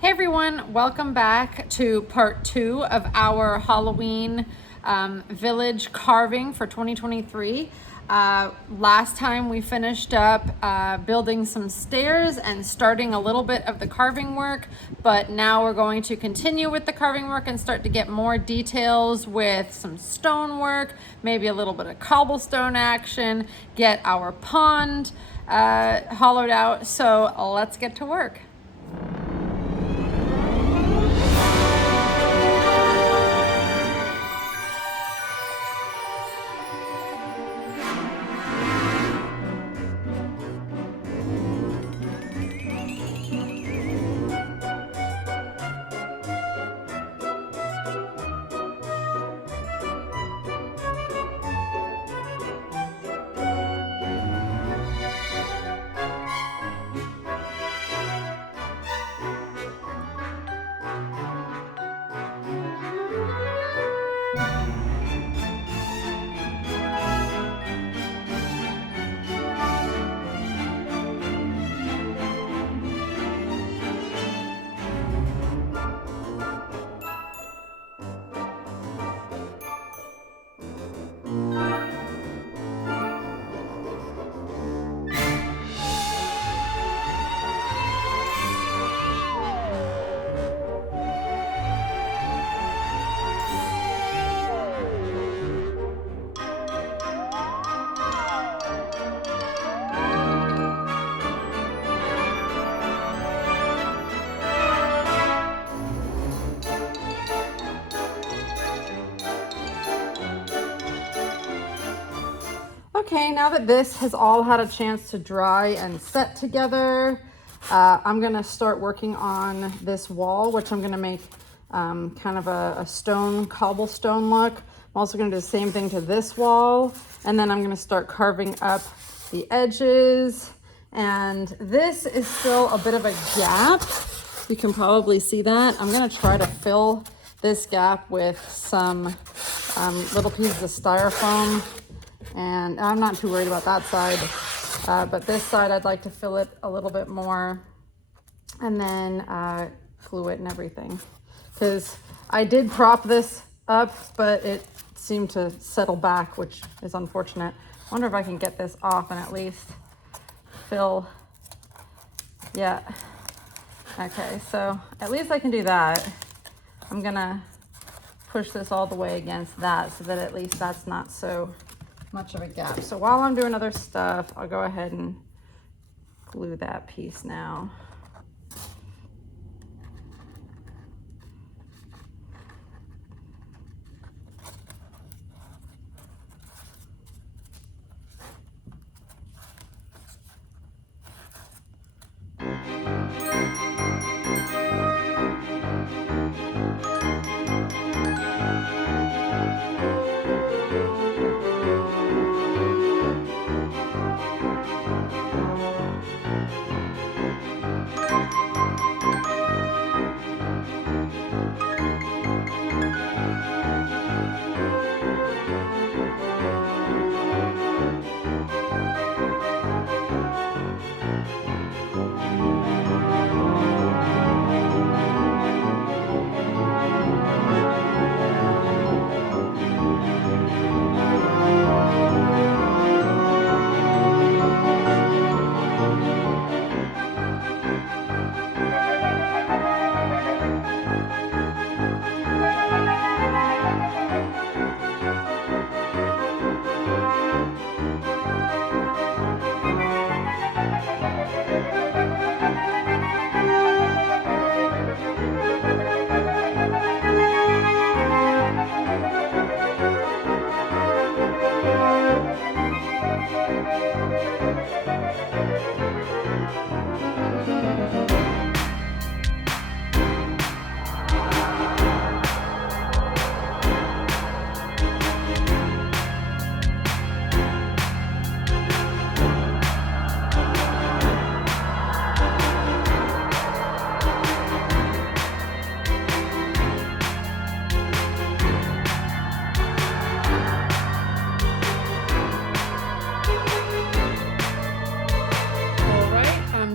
Hey everyone, welcome back to part 2 of our Halloween village carving for 2023. Last time we finished up building some stairs and starting a little bit of the carving work, but now we're going to continue with the carving work and start to get more details with some stonework, maybe a little bit of cobblestone action, get our pond hollowed out. So let's get to work. Okay, now that this has all had a chance to dry and set together, I'm gonna start working on this wall, which I'm gonna make kind of a stone cobblestone look. I'm also gonna do the same thing to this wall, and then I'm gonna start carving up the edges. And this is still a bit of a gap. You can probably see that. I'm gonna try to fill this gap with some little pieces of styrofoam. And I'm not too worried about that side, but this side I'd like to fill it a little bit more and then glue it and everything. Because I did prop this up, but it seemed to settle back, which is unfortunate. I wonder if I can get this off and at least fill, yeah. Okay, so at least I can do that. I'm gonna push this all the way against that so that at least that's not so much of a gap. So while I'm doing other stuff, I'll go ahead and glue that piece now.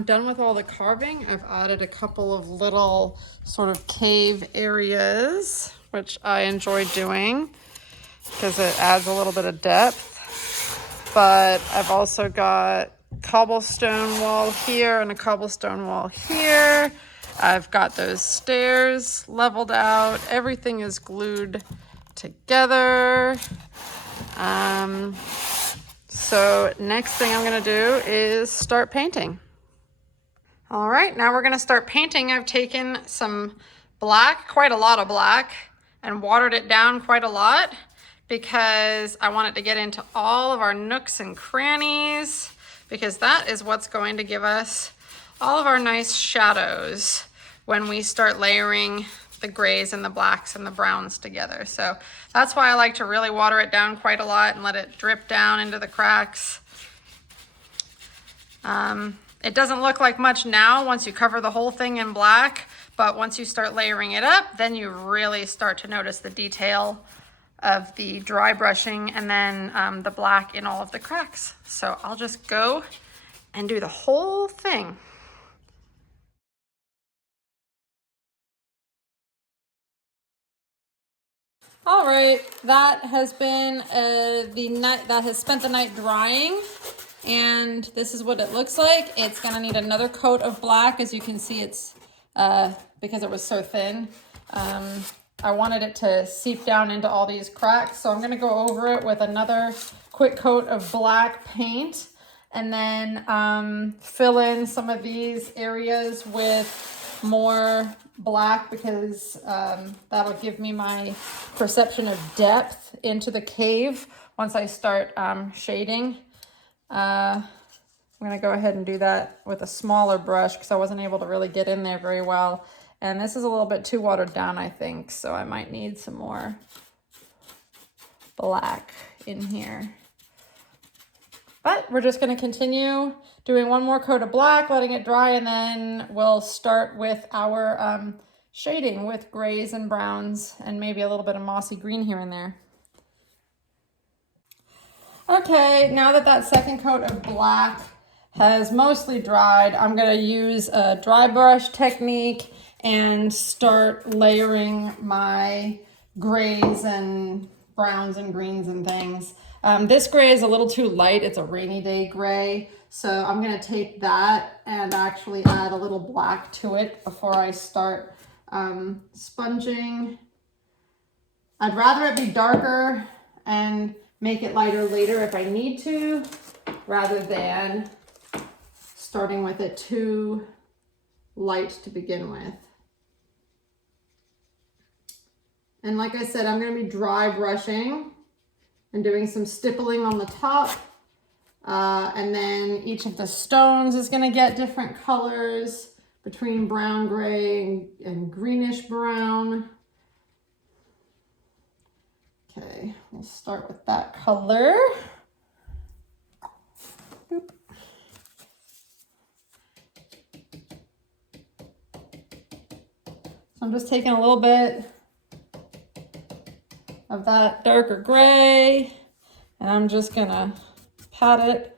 done with all the carving. I've added a couple of little sort of cave areas, which I enjoy doing because it adds a little bit of depth. But I've also got cobblestone wall here and a cobblestone wall here. I've got those stairs leveled out. Everything is glued together. So next thing I'm gonna do is start painting. All right, now we're gonna start painting. I've taken some black, quite a lot of black, and watered it down quite a lot because I want it to get into all of our nooks and crannies, because that is what's going to give us all of our nice shadows when we start layering the grays and the blacks and the browns together. So that's why I like to really water it down quite a lot and let it drip down into the cracks. It doesn't look like much now once you cover the whole thing in black, but once you start layering it up, then you really start to notice the detail of the dry brushing and then the black in all of the cracks. So I'll just go and do the whole thing. All right, that has been that has spent the night drying, and this is what it looks like. It's gonna need another coat of black. As you can see, it's because it was so thin. I wanted it to seep down into all these cracks, so I'm gonna go over it with another quick coat of black paint, and then fill in some of these areas with more black, because that'll give me my perception of depth into the cave once I start shading. I'm gonna go ahead and do that with a smaller brush because I wasn't able to really get in there very well. And this is a little bit too watered down, I think, so I might need some more black in here. But we're just gonna continue doing one more coat of black, letting it dry, and then we'll start with our shading with grays and browns and maybe a little bit of mossy green here and there. Okay, now that that second coat of black has mostly dried, I'm gonna use a dry brush technique and start layering my grays and browns and greens and things. This gray is a little too light. It's a rainy day gray. So I'm gonna take that and actually add a little black to it before I start sponging. I'd rather it be darker and make it lighter later if I need to, rather than starting with it too light to begin with. And like I said, I'm gonna be dry brushing and doing some stippling on the top. And then each of the stones is gonna get different colors between brown, gray, and greenish brown. Okay, we'll start with that color. Boop. So I'm just taking a little bit of that darker gray, and I'm just gonna pat it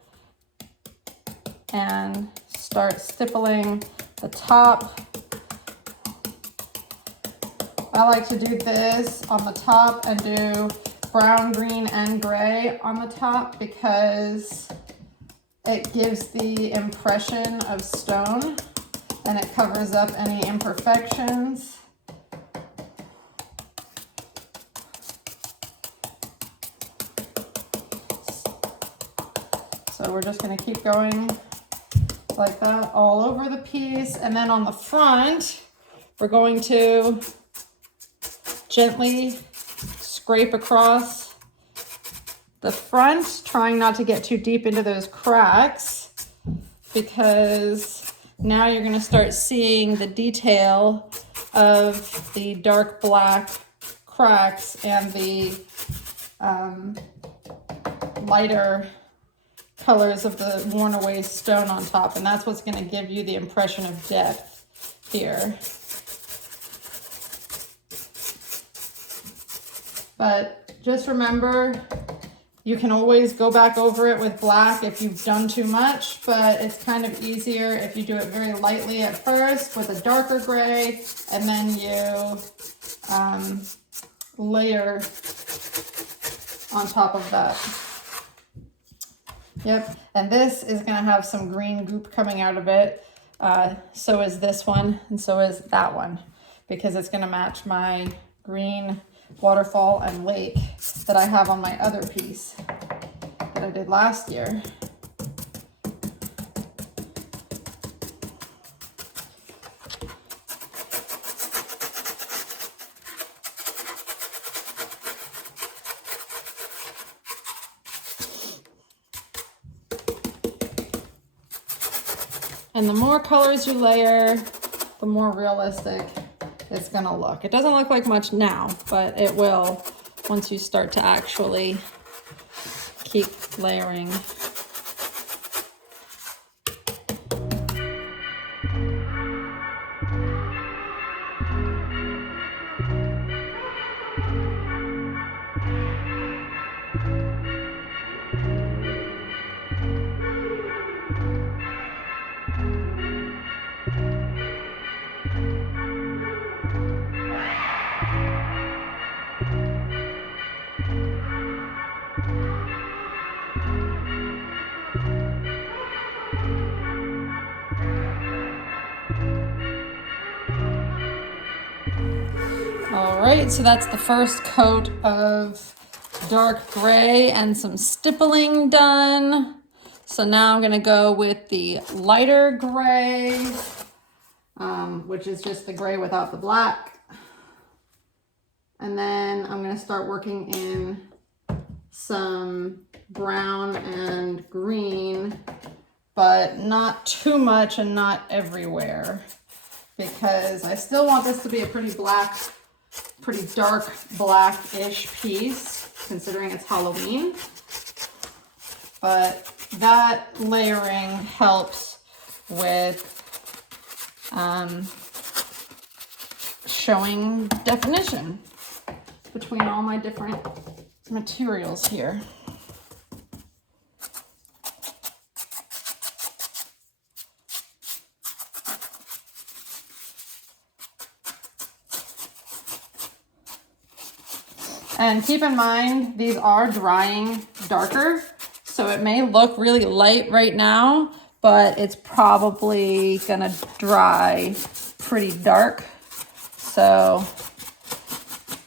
and start stippling the top. I like to do this on the top and do brown, green, and gray on the top because it gives the impression of stone and it covers up any imperfections. So we're just going to keep going like that all over the piece. And then on the front, we're going to gently scrape across the front, trying not to get too deep into those cracks, because now you're going to start seeing the detail of the dark black cracks and the lighter colors of the worn away stone on top, and that's what's going to give you the impression of depth here. But just remember You can always go back over it with black if you've done too much, but it's kind of easier if you do it very lightly at first with a darker gray, and then you layer on top of that. Yep, and this is gonna have some green goop coming out of it. So is this one, and so is that one, because it's gonna match my green waterfall and lake that I have on my other piece that I did last year. And the more colors you layer, the more realistic it's gonna look. It doesn't look like much now, but it will once you start to actually keep layering. All right, so that's the first coat of dark gray and some stippling done. So now I'm gonna go with the lighter gray, which is just the gray without the black. And then I'm gonna start working in some brown and green, but not too much and not everywhere, because I still want this to be a pretty dark black-ish piece, considering it's Halloween. But that layering helps with showing definition between all my different materials here. And keep in mind, these are drying darker, so it may look really light right now, but it's probably gonna dry pretty dark. So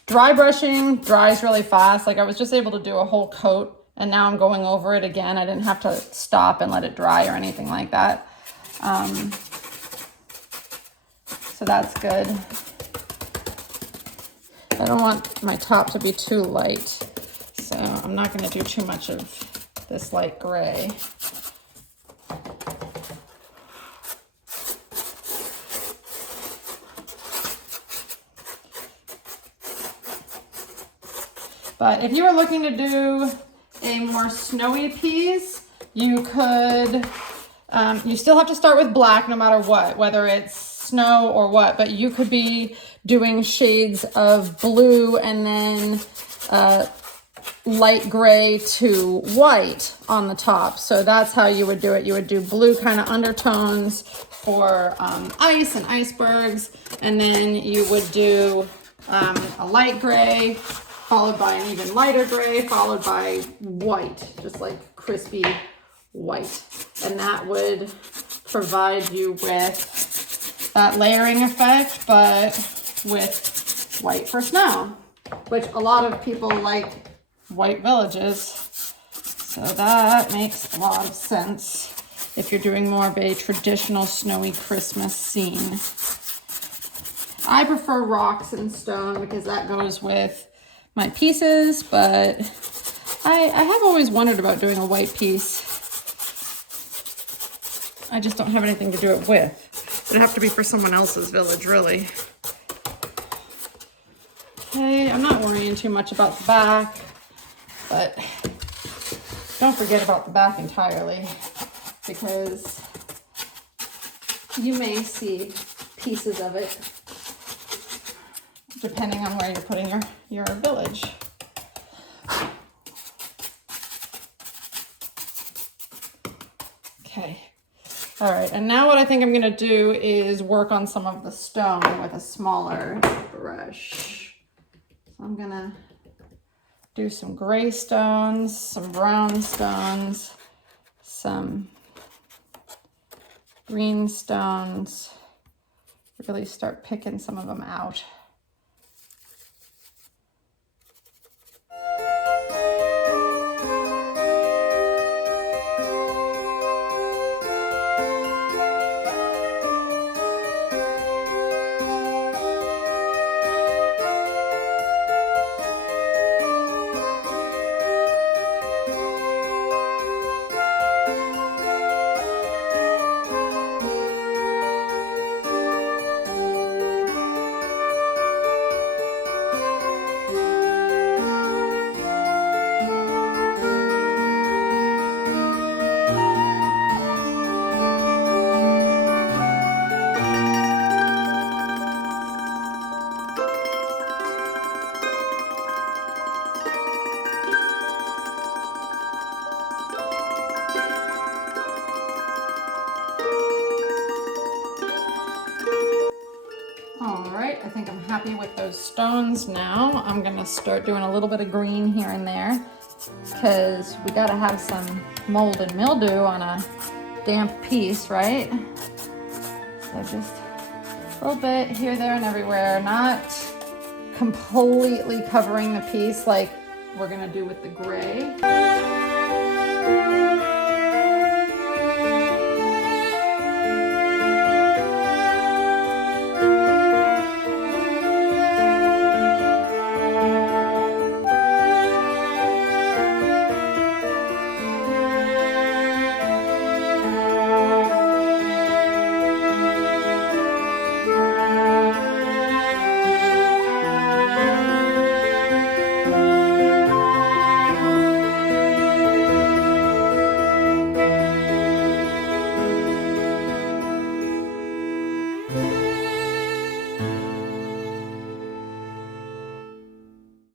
dry brushing dries really fast. Like I was just able to do a whole coat, and now I'm going over it again. I didn't have to stop and let it dry or anything like that. So that's good. I don't want my top to be too light, so I'm not going to do too much of this light gray. But if you were looking to do a more snowy piece, you could, you still have to start with black no matter what, whether it's snow or what, but you could be doing shades of blue and then light gray to white on the top. So that's how you would do it. You would do blue kind of undertones for ice and icebergs, and then you would do a light gray followed by an even lighter gray followed by white, just like crispy white, and that would provide you with that layering effect, but with white for snow, which a lot of people like white villages. So that makes a lot of sense if you're doing more of a traditional snowy Christmas scene. I prefer rocks and stone because that goes with my pieces, but I have always wondered about doing a white piece. I just don't have anything to do it with. It'd have to be for someone else's village, really. Okay, I'm not worrying too much about the back, but don't forget about the back entirely, because you may see pieces of it depending on where you're putting your village. All right, and now what I think I'm gonna do is work on some of the stone with a smaller brush. So I'm gonna do some gray stones, some brown stones, some green stones. Really start picking some of them out. All right, I think I'm happy with those stones now. I'm gonna start doing a little bit of green here and there because we gotta have some mold and mildew on a damp piece, right? So just a little bit here, there, and everywhere, not completely covering the piece like we're gonna do with the gray.